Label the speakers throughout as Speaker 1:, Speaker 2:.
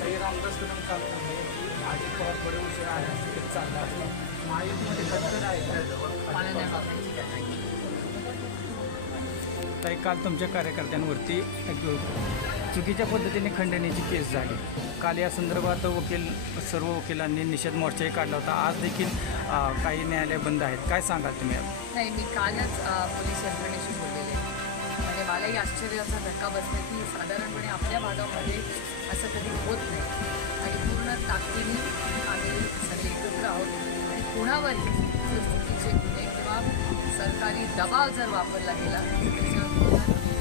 Speaker 1: काही रामदास कदम काल म्हणले की अजित पवार थोडे उशीर आले असते तरी चाललं असतं महायुतीमध्ये कट्टर आहे ताई काल तुमच्या कार्यकर्त्यांवरती एक चुकीच्या पद्धतीने खंडणीची केस झाली. काल या संदर्भात वकील सर्व वकिलांनी निषेध मोर्चाही काढला होता. आज देखील काही न्यायालय बंद आहेत. काय सांगाल तुम्ही?
Speaker 2: नाही मी कालच पोलीस यंत्रणेशी बोललेले म्हणजे मलाही आश्चर्याचा धक्का बसला की साधारणपणे आपल्या भागामध्ये असं कधी ताकदीने आम्ही सगळे एकत्र आहोत. आणि कुणावरही चुकीचे गुन्हे किंवा सरकारी दबाव जर वापरला गेला तर त्याच्यावर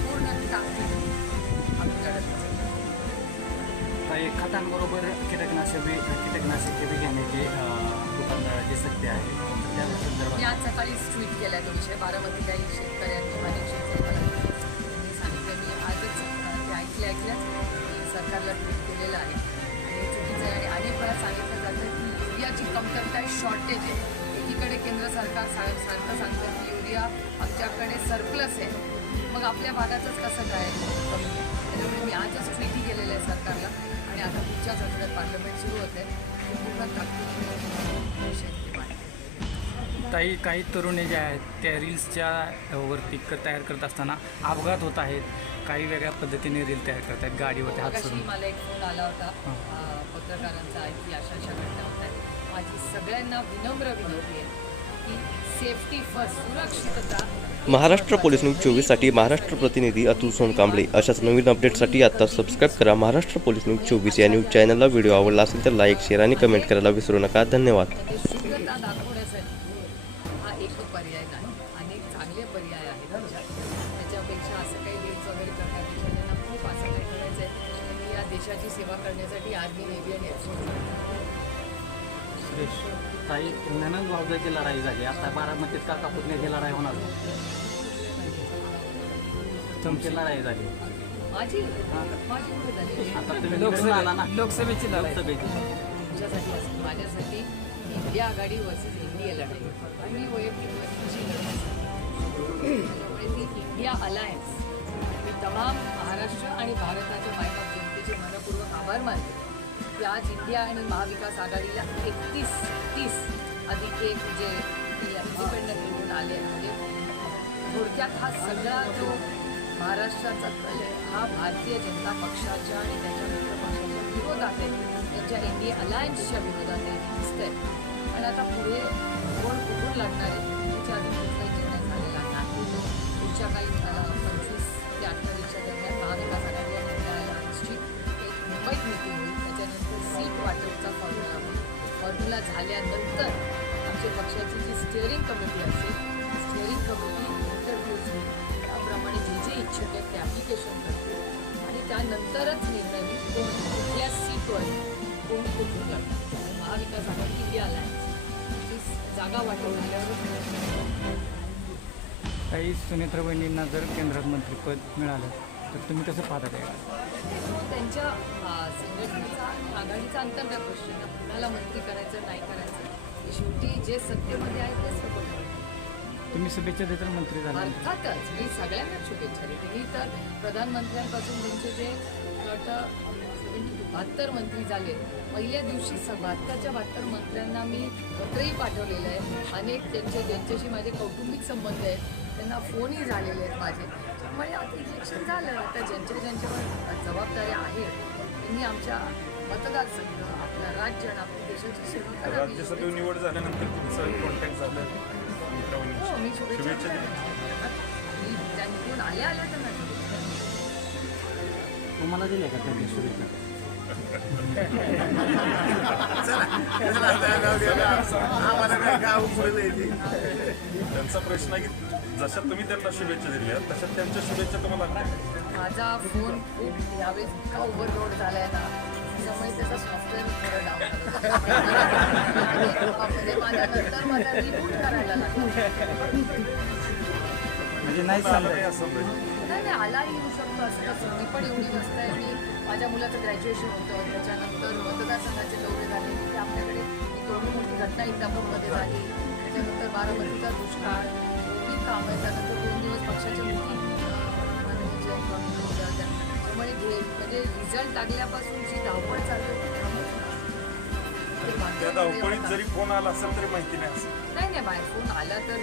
Speaker 2: पूर्ण ताकदीने आम्ही लढत
Speaker 1: खतांबरोबर कीटकनाशक कीटकनाशके बी घेण्याचे दुकानदाराचे सत्य आहे. त्या
Speaker 2: मी
Speaker 1: संदर्भात
Speaker 2: आज सकाळीच ट्विट केला तो विषय बारामती काही शेतकऱ्यांनी अनेक शेतकरी मला मी सांगितलं मी आजच ते ऐकल्या ऐकल्याच मी सरकारला ट्विट केलेलं आहे. आणि आहे आणि अनेक वेळा सांगितलं जातं की युरियाची कमतरता आहे शॉर्टेज आहे एकीकडे केंद्र सरकार सा सारखं सांगतं की युरिया आमच्याकडे सरप्लस आहे. मग आपल्या भागातच कसं काय कमी आहे? त्याच्यामुळे मी आजच ट्विटी केलेलं आहे सरकारला आणि आता पुढच्याच आठवड्यात पार्लमेंट सुरू होते पूर्ण ताकदीने
Speaker 1: काही काही तरुणी जे आहेत त्या रील्सच्या वरती क तयार करत असताना अपघात होत आहेत. काही वेगळ्या पद्धतीने रील तयार करत आहेत गाडीवरती हात सोडून.
Speaker 2: मला एक फोन आला होता पत्रकारांचा की अशा अशा घटना होत आहेत. माझी सगळ्यांना विनम्र विनंती आहे की सेफ्टी फर्स्ट सुरक्षितता.
Speaker 3: महाराष्ट्र पोलीस न्यूज चोवीससाठी महाराष्ट्र प्रतिनिधी अतुल सोनकांबळे. अशाच नवीन अपडेटसाठी आता सबस्क्राईब करा महाराष्ट्र पोलीस न्यूज चोवीस या न्यूज चॅनलला. व्हिडिओ आवडला असेल तर लाईक शेअर आणि कमेंट करायला विसरू नका. धन्यवाद.
Speaker 2: पर्याय नाही. अनेक चांगले पर्याय आहेत त्याच्यात त्याच्यापेक्षा असं काही रील्स वगैरे करण्यापेक्षा त्यांना खूप असं काही करायचं आहे की या देशाची सेवा करण्यासाठी आर्मी नेव्ही आणि एअरफोर्स
Speaker 1: सुरेश काही ननंद भावजाची लढाई झाली. आता बारामतीत का कापुतण्याची लढाई होणार. तुमची लढाई झाली.
Speaker 2: माझी? कुठे झाली?
Speaker 4: लोकसभेची
Speaker 1: लोकसभेची.
Speaker 2: तुमच्यासाठी माझ्यासाठी इंडिया आघाडी वर्सेस इंडिया लढाई. इंडिया अलायन्स मी तमाम महाराष्ट्र आणि भारताच्या मायबाप जनतेचे मनपूर्वक आभार मानते. की आज इंडिया आणि महाविकास आघाडीला एकतीस तीस अधिक एक जे इंडिपेंडंट निवडून आले म्हणजे थोडक्यात हा सगळा जो महाराष्ट्राचा कल आहे हा भारतीय जनता पक्षाच्या आणि त्याच्या मित्रपक्षाच्या विरोधात आहे. त्यांच्या इंडिया अलायन्सच्या विरोधात आहे दिसतंय. आणि आता पुढे कोण कुठून लागणार आहे पुढच्या काही पंचवीस ते अठ्ठावीसच्या दरम्यान महाविकास आघाडी आणि इंडिया एक मुंबईत मिटिंग होईल त्याच्यानंतर सीट वाटपचा फॉर्म्युला होईल फॉर्म्युला झाल्यानंतर आमच्या पक्षाची जी स्टिअरिंग कमिटी असेल स्टिअरिंग कमिटी इंटरव्ह्यूज त्याप्रमाणे जे जे इच्छुक आहेत ते ॲप्लिकेशन करतील. आणि त्यानंतरच निर्णय होईल कोण कुठल्या सीटवर कोण कुठून लागणार महाविकास आघाडी इंडिया अलायन्स जागा वाटप
Speaker 1: काही सुनेत्र बहिणींना जर केंद्रात मंत्रीपद मिळालं तर तुम्ही कसं पाहता त्याला?
Speaker 2: हो, त्यांच्या संघटनेचा आघाडीचा अंतर्गत प्रश्न कुणाला मंत्री करायचं नाही करायचं. शेवटी जे सत्तेमध्ये आहे तेच सपोर्ट
Speaker 1: तुम्ही शुभेच्छा देताल मंत्री झाले
Speaker 2: अर्थातच मी सगळ्यांना शुभेच्छा देते. मी तर प्रधानमंत्र्यांपासून त्यांचे जे बहात्तर मंत्री झाले पहिल्या दिवशी स बहात्तरच्या बहात्तर मंत्र्यांना मी पत्रही पाठवलेलं आहे. अनेक त्यांचे ज्यांच्याशी माझे कौटुंबिक संबंध आहेत त्यांना फोनही झालेले आहेत माझे. त्यामुळे आता इलेक्शन झालं आता ज्यांच्या ज्यांच्यावर जबाबदाऱ्या आहेत त्यांनी आमच्या मतदारसंघ आपलं राज्य आणि आपल्या देशाची सेवा करावी
Speaker 5: राज्यसभा निवड झाल्यानंतर तुमचं कॉन्टॅक्ट झालं. मित्रवहिनीशी.
Speaker 2: मी शुभेच्छा
Speaker 5: शुभेच्छा दिल्या.
Speaker 2: मी त्या निघून आल्या आल्या त्यांना शुभेच्छा
Speaker 1: तुम्हाला दिल्या का त्यांनी शुभेच्छा
Speaker 5: त्यांचा प्रश्न आहे की जशा तुम्ही त्यांना शुभेच्छा दिल्या तशा त्यांच्या शुभेच्छा तुम्हाला लागल्या.
Speaker 2: माझा फोन खूप यावेळेस इतका ओव्हरलोड झालाय ना त्यामुळे त्याचा सॉफ्टवेअर थोडं डाऊन म्हणजे माझ्या नंतर माझा रिबूट करायला लागला
Speaker 1: म्हणजे नाही
Speaker 5: असं नाही.
Speaker 2: आलाही येऊ शकतो असं कसं? मी पण एवढी मस्त आहे मी माझ्या मुलाचं ग्रॅज्युएशन होतं. त्याच्यानंतर मतदारसंघाचे दौरे झाले. ते आपल्याकडे एवढी मोठी घटना इंदापूरमध्ये झाली. त्याच्यानंतर बारामतीचा दुष्काळ. ही कामं आहेत त्यानंतर दोन दिवस पाटील यांच्या होत्या. त्यामुळे घे म्हणजे रिझल्ट लागल्यापासून जी धावपळ चालू
Speaker 5: त्या धावपळीत
Speaker 2: एवढं
Speaker 5: जरी फोन आला असेल तरी माहिती नाही
Speaker 2: बाय फोन आला तर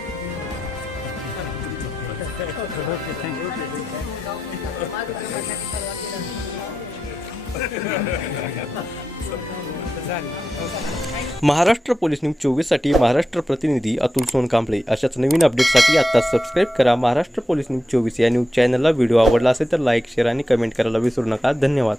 Speaker 3: महाराष्ट्र पोलीस न्यूज चोवीससाठी महाराष्ट्र प्रतिनिधी अतुल सोनकांबळे. अशाच नवीन अपडेटसाठी आता सबस्क्राईब करा. महाराष्ट्र पोलीस न्यूज चोवीस या न्यूज चॅनलला व्हिडिओ आवडला असेल तर लाईक शेअर आणि कमेंट करायला विसरू नका. धन्यवाद.